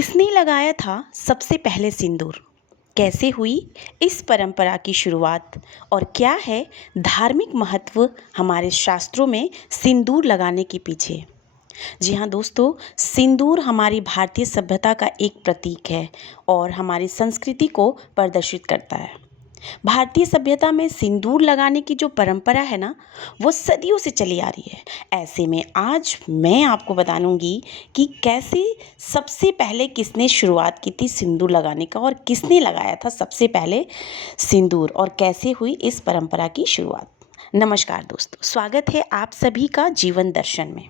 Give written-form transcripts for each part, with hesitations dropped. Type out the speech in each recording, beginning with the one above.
किसने लगाया था सबसे पहले सिंदूर? कैसे हुई इस परंपरा की शुरुआत और क्या है धार्मिक महत्व हमारे शास्त्रों में सिंदूर लगाने के पीछे? जी हाँ दोस्तों, सिंदूर हमारी भारतीय सभ्यता का एक प्रतीक है और हमारी संस्कृति को प्रदर्शित करता है। भारतीय सभ्यता में सिंदूर लगाने की जो परंपरा है ना, वो सदियों से चली आ रही है। ऐसे में आज मैं आपको बताऊंगी कि कैसे सबसे पहले किसने शुरुआत की थी सिंदूर लगाने का और किसने लगाया था सबसे पहले सिंदूर और कैसे हुई इस परंपरा की शुरुआत। नमस्कार दोस्तों, स्वागत है आप सभी का जीवन दर्शन में।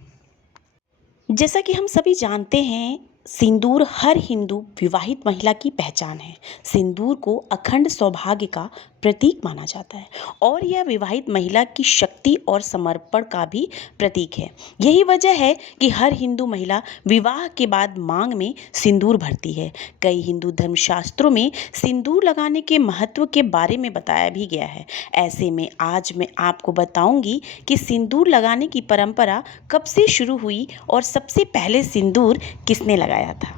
जैसा कि हम सभी जानते हैं, सिंदूर हर हिंदू विवाहित महिला की पहचान है। सिंदूर को अखंड सौभाग्य का प्रतीक माना जाता है और यह विवाहित महिला की शक्ति और समर्पण का भी प्रतीक है। यही वजह है कि हर हिंदू महिला विवाह के बाद मांग में सिंदूर भरती है। कई हिंदू धर्मशास्त्रों में सिंदूर लगाने के महत्व के बारे में बताया भी गया है। ऐसे में आज मैं आपको बताऊंगी कि सिंदूर लगाने की परंपरा कब से शुरू हुई और सबसे पहले सिंदूर किसने लगाया था।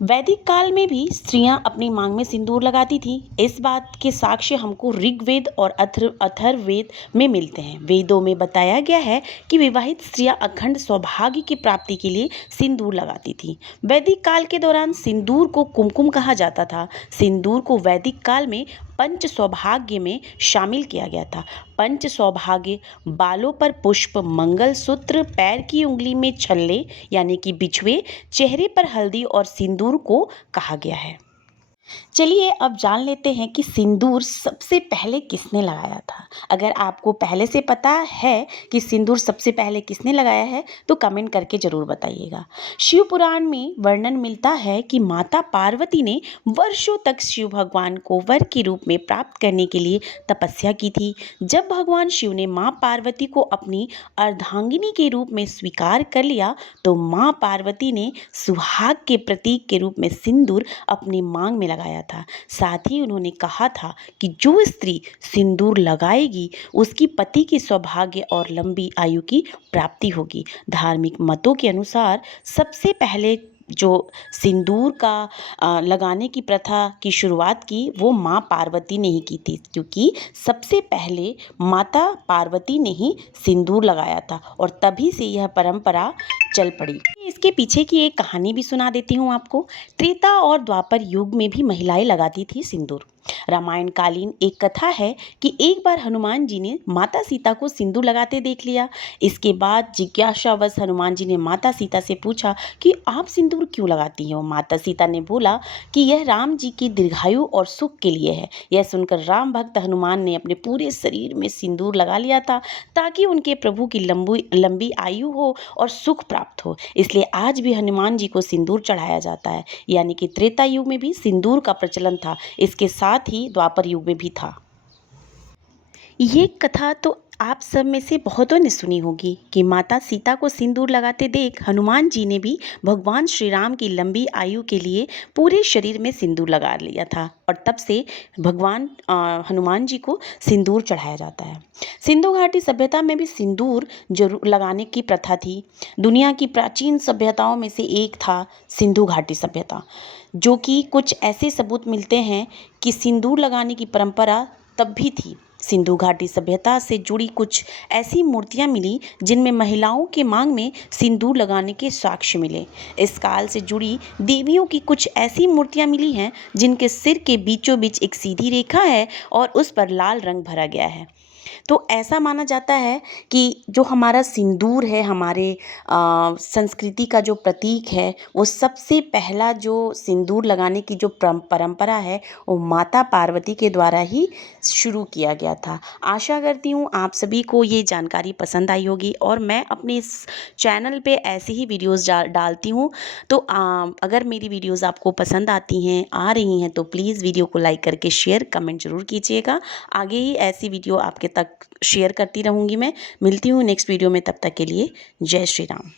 वैदिक काल में भी स्त्रियां अपनी मांग में सिंदूर लगाती थी। इस बात के साक्ष्य हमको ऋग्वेद और अथर्ववेद में मिलते हैं। वेदों में बताया गया है कि विवाहित स्त्रियां अखंड सौभाग्य की प्राप्ति के लिए सिंदूर लगाती थी। वैदिक काल के दौरान सिंदूर को कुमकुम कहा जाता था। सिंदूर को वैदिक काल में पंच सौभाग्य में शामिल किया गया था। पंच सौभाग्य बालों पर पुष्प, मंगलसूत्र, पैर की उंगली में छल्ले यानी कि बिछुए, चेहरे पर हल्दी और सिंदूर को कहा गया है। चलिए अब जान लेते हैं कि सिंदूर सबसे पहले किसने लगाया था। अगर आपको पहले से पता है कि सिंदूर सबसे पहले किसने लगाया है तो कमेंट करके जरूर बताइएगा। शिव पुराण में वर्णन मिलता है कि माता पार्वती ने वर्षों तक शिव भगवान को वर के रूप में प्राप्त करने के लिए तपस्या की थी। जब भगवान शिव ने माँ पार्वती को अपनी अर्धांगिनी के रूप में स्वीकार कर लिया तो माँ पार्वती ने सुहाग के प्रतीक के रूप में सिंदूर अपनी मांग में लगाया था। साथ ही उन्होंने कहा था कि जो स्त्री सिंदूर लगाएगी उसकी पति की सौभाग्य और लंबी आयु की प्राप्ति होगी। धार्मिक मतों के अनुसार सबसे पहले जो सिंदूर का लगाने की प्रथा की शुरुआत की वो माँ पार्वती ने ही की थी, क्योंकि सबसे पहले माता पार्वती ने ही सिंदूर लगाया था और तभी से यह परंपरा चल पड़ी। इसके पीछे की एक कहानी भी सुना देती हूँ आपको। त्रेता और द्वापर युग में भी महिलाएं लगाती थी सिंदूर। रामायण कालीन एक कथा है कि एक बार हनुमान जी ने माता सीता को सिंदूर लगाते देख लिया। इसके बाद जिज्ञासावश हनुमान जी ने माता सीता से पूछा कि आप सिंदूर क्यों लगाती हो। माता सीता ने बोला कि यह राम जी की दीर्घायु और सुख के लिए है। यह सुनकर राम भक्त हनुमान ने अपने पूरे शरीर में सिंदूर लगा लिया था ताकि उनके प्रभु की लंबी आयु हो और सुख प्राप्त हो। इसलिए आज भी हनुमान जी को सिंदूर चढ़ाया जाता है। यानी कि त्रेता युग में भी सिंदूर का प्रचलन था, इसके साथ ही द्वापर युग में भी था। ये कथा तो आप सब में से बहुतों ने सुनी होगी कि माता सीता को सिंदूर लगाते देख हनुमान जी ने भी भगवान श्री राम की लंबी आयु के लिए पूरे शरीर में सिंदूर लगा लिया था और तब से भगवान हनुमान जी को सिंदूर चढ़ाया जाता है। सिंधु घाटी सभ्यता में भी सिंदूर जरूर लगाने की प्रथा थी। दुनिया की प्राचीन सभ्यताओं में से एक था सिंधु घाटी सभ्यता, जो कि कुछ ऐसे सबूत मिलते हैं कि सिंदूर लगाने की परंपरा तब भी थी। सिंधु घाटी सभ्यता से जुड़ी कुछ ऐसी मूर्तियां मिली जिनमें महिलाओं के मांग में सिंदूर लगाने के साक्ष्य मिले। इस काल से जुड़ी देवियों की कुछ ऐसी मूर्तियां मिली हैं जिनके सिर के बीचों बीच एक सीधी रेखा है और उस पर लाल रंग भरा गया है। तो ऐसा माना जाता है कि जो हमारा सिंदूर है, हमारे संस्कृति का जो प्रतीक है, वो सबसे पहला जो सिंदूर लगाने की जो परंपरा है वो माता पार्वती के द्वारा ही शुरू किया गया था। आशा करती हूँ आप सभी को ये जानकारी पसंद आई होगी और मैं अपने इस चैनल पे ऐसे ही वीडियोस डालती हूँ। तो अगर मेरी वीडियोस आपको पसंद आ रही हैं तो प्लीज़ वीडियो को लाइक करके शेयर कमेंट ज़रूर कीजिएगा। आगे ही ऐसी वीडियो आपके तक शेयर करती रहूँगी मैं। मिलती हूँ नेक्स्ट वीडियो में, तब तक के लिए जय श्री राम।